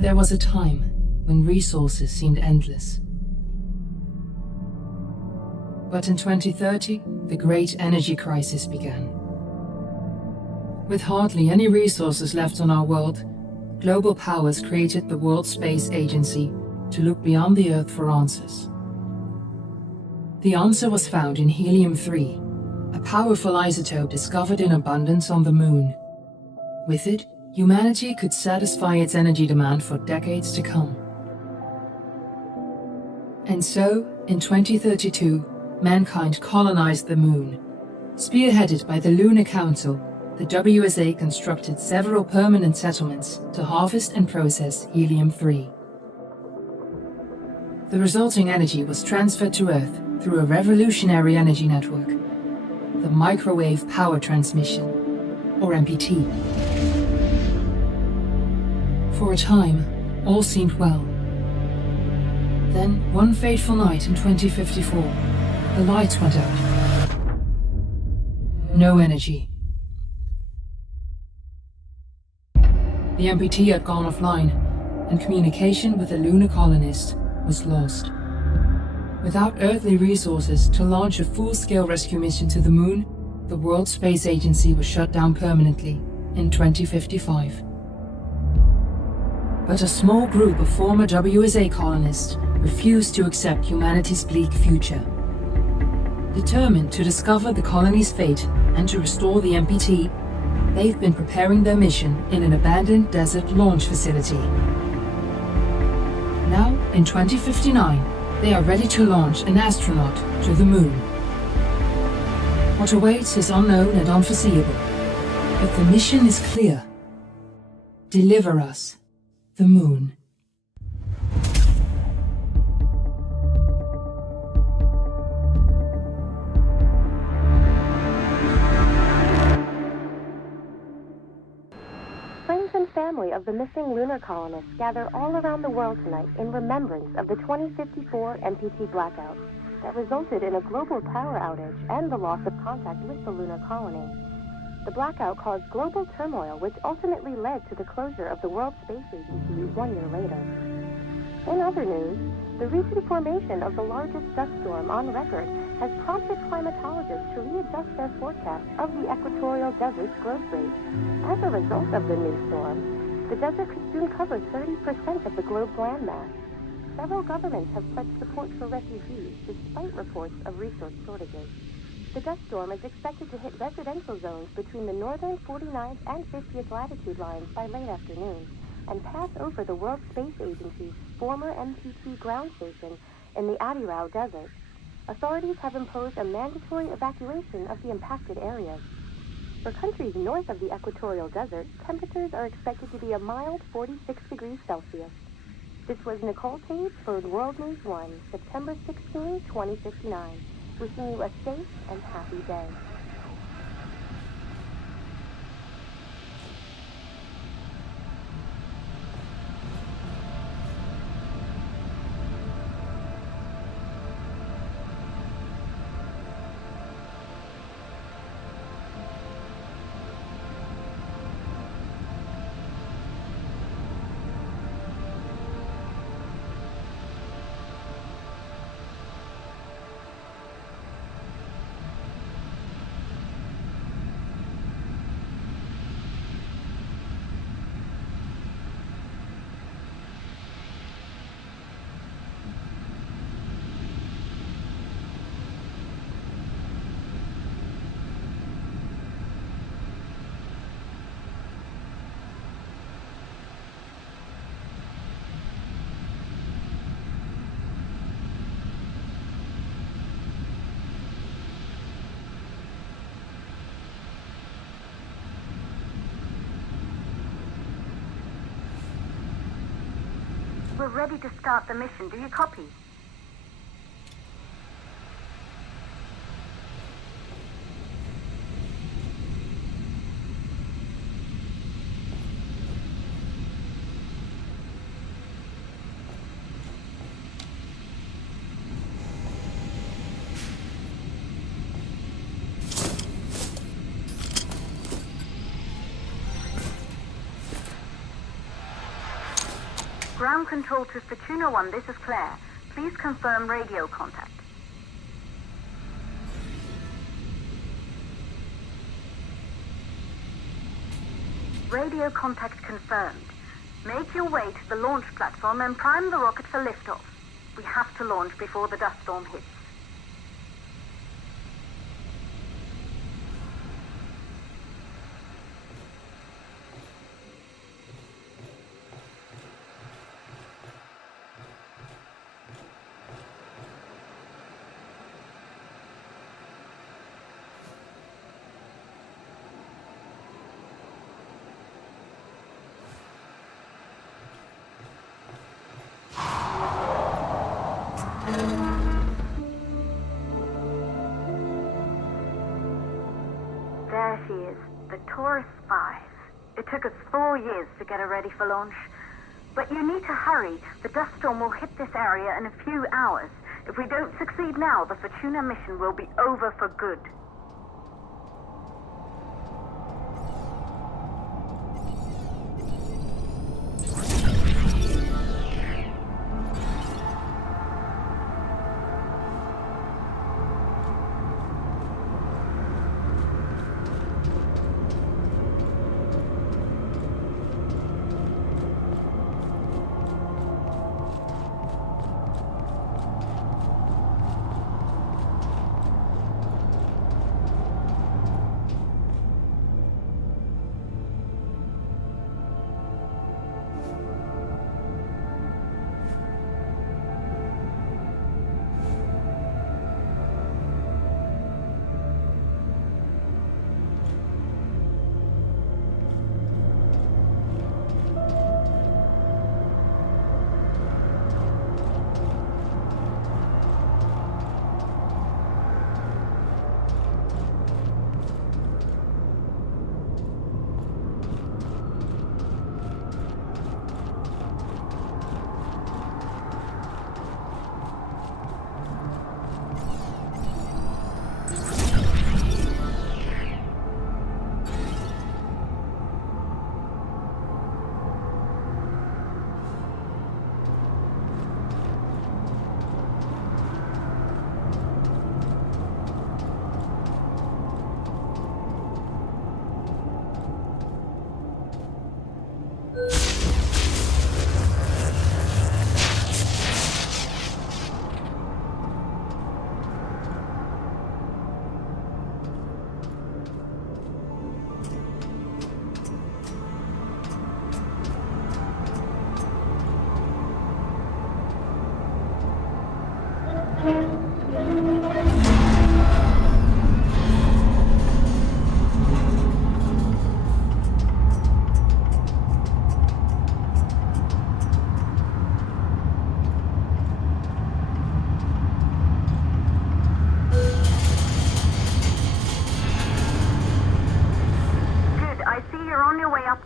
There was a time when resources seemed endless. But in 2030, the great energy crisis began. With hardly any resources left on our world, global powers created the World Space Agency to look beyond the Earth for answers. The answer was found in helium-3, a powerful isotope discovered in abundance on the Moon. With it, humanity could satisfy its energy demand for decades to come. And so, in 2032, mankind colonized the Moon. Spearheaded by the Lunar Council, the WSA constructed several permanent settlements to harvest and process helium-3. The resulting energy was transferred to Earth through a revolutionary energy network, the Microwave Power Transmission, or MPT. For a time, all seemed well. Then, one fateful night in 2054, the lights went out. No energy. The MPT had gone offline, and communication with the lunar colonist was lost. Without earthly resources to launch a full-scale rescue mission to the Moon, the World Space Agency was shut down permanently in 2055. But a small group of former WSA colonists refused to accept humanity's bleak future. Determined to discover the colony's fate and to restore the MPT, they've been preparing their mission in an abandoned desert launch facility. Now, in 2059, they are ready to launch an astronaut to the Moon. What awaits is unknown and unforeseeable, but the mission is clear. Deliver us the Moon. Friends and family of the missing lunar colonists gather all around the world tonight in remembrance of the 2054 MPT blackout that resulted in a global power outage and the loss of contact with the lunar colony. The blackout caused global turmoil, which ultimately led to the closure of the World Space Agency 1 year later. In other news, the recent formation of the largest dust storm on record has prompted climatologists to readjust their forecast of the equatorial desert's growth rate. As a result of the new storm, the desert could soon cover 30% of the globe's landmass. Several governments have pledged support for refugees despite reports of resource shortages. The dust storm is expected to hit residential zones between the northern 49th and 50th latitude lines by late afternoon and pass over the World Space Agency's former MPT ground station in the Adirau Desert. Authorities have imposed a mandatory evacuation of the impacted areas. For countries north of the equatorial desert, temperatures are expected to be a mild 46 degrees Celsius. This was Nicole Tate for World News 1, September 16, 2059. Wishing you a safe and happy day. We're ready to start the mission. Do you copy? Ground control to Fortuna 1, this is Claire. Please confirm radio contact. Radio contact confirmed. Make your way to the launch platform and prime the rocket for liftoff. We have to launch before the dust storm hits. There she is, the Taurus 5. It took us 4 years to get her ready for launch. But you need to hurry. The dust storm will hit this area in a few hours. If we don't succeed now, the Fortuna mission will be over for good.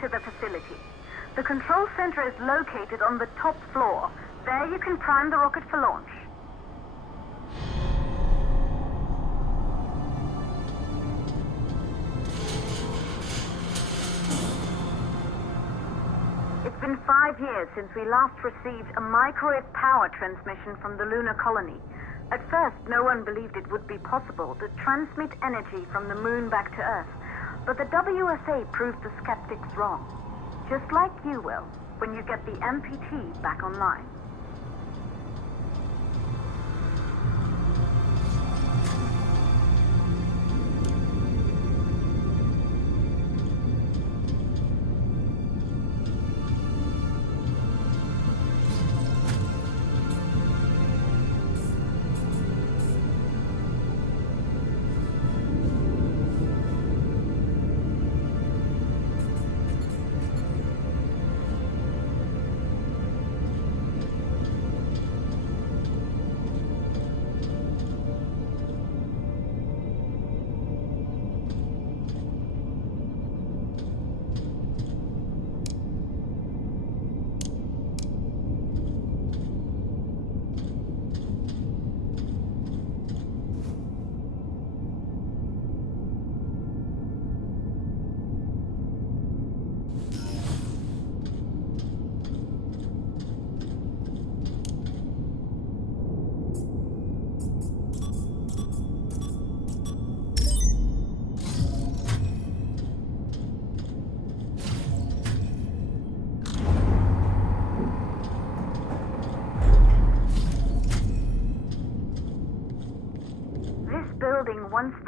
To the facility. The control center is located on the top floor. There you can prime the rocket for launch. It's been 5 years since we last received a microwave power transmission from the lunar colony. At first, no one believed it would be possible to transmit energy from the moon back to Earth. But the WSA proved the skeptics wrong. Just like you will, when you get the MPT back online.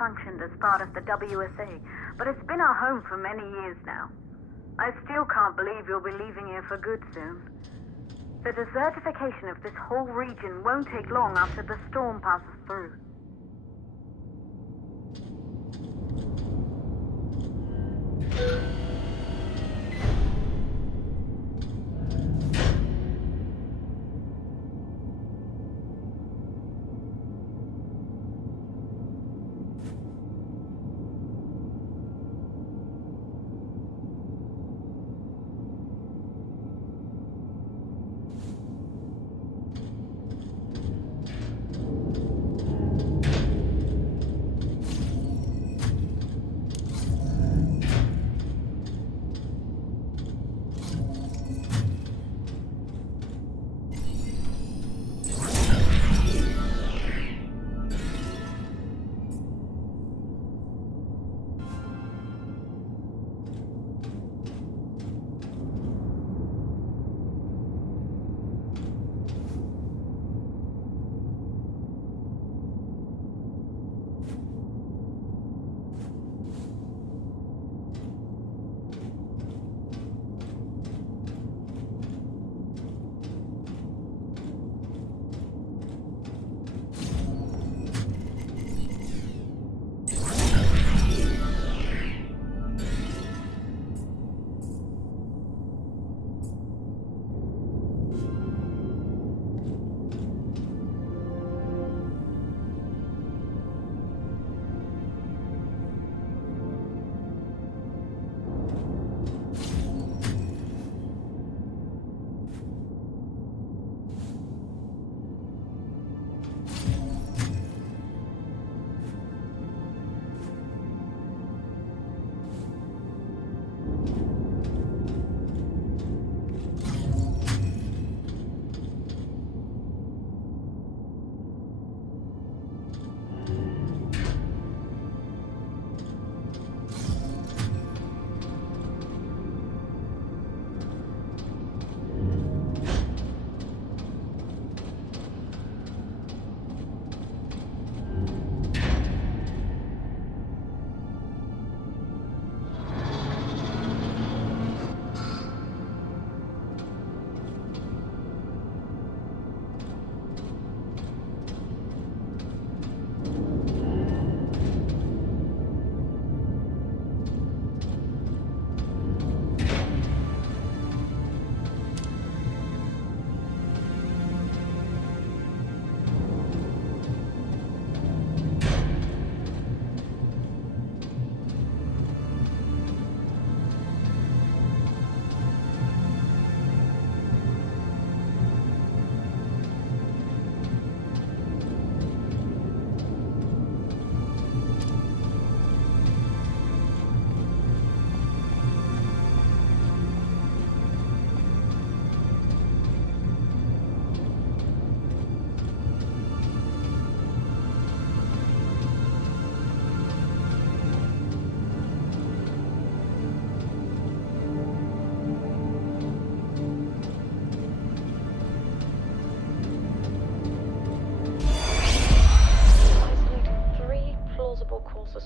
functioned as part of the WSA, but it's been our home for many years now. I still can't believe you'll be leaving here for good soon. The desertification of this whole region won't take long after the storm passes through.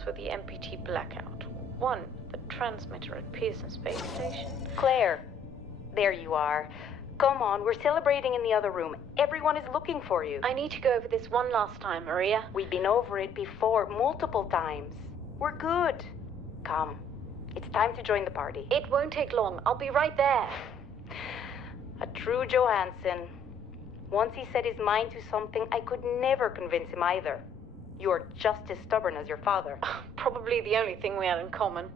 For the MPT blackout. 1, the transmitter at Pearson Space Station. Claire, there you are. Come on, we're celebrating in the other room. Everyone is looking for you. I need to go over this one last time, Maria. We've been over it before, multiple times. We're good. Come, it's time to join the party. It won't take long. I'll be right there. A true Johansson. Once he set his mind to something, I could never convince him either. You're just as stubborn as your father. Probably the only thing we had in common.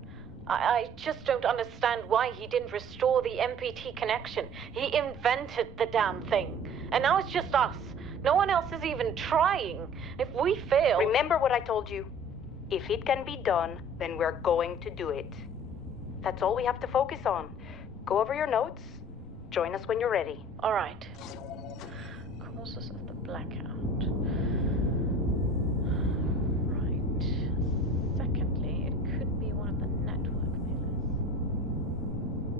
I just don't understand why he didn't restore the MPT connection. He invented the damn thing. And now it's just us. No one else is even trying. If we fail... Remember what I told you. If it can be done, then we're going to do it. That's all we have to focus on. Go over your notes. Join us when you're ready. All right. Causes of the blackout.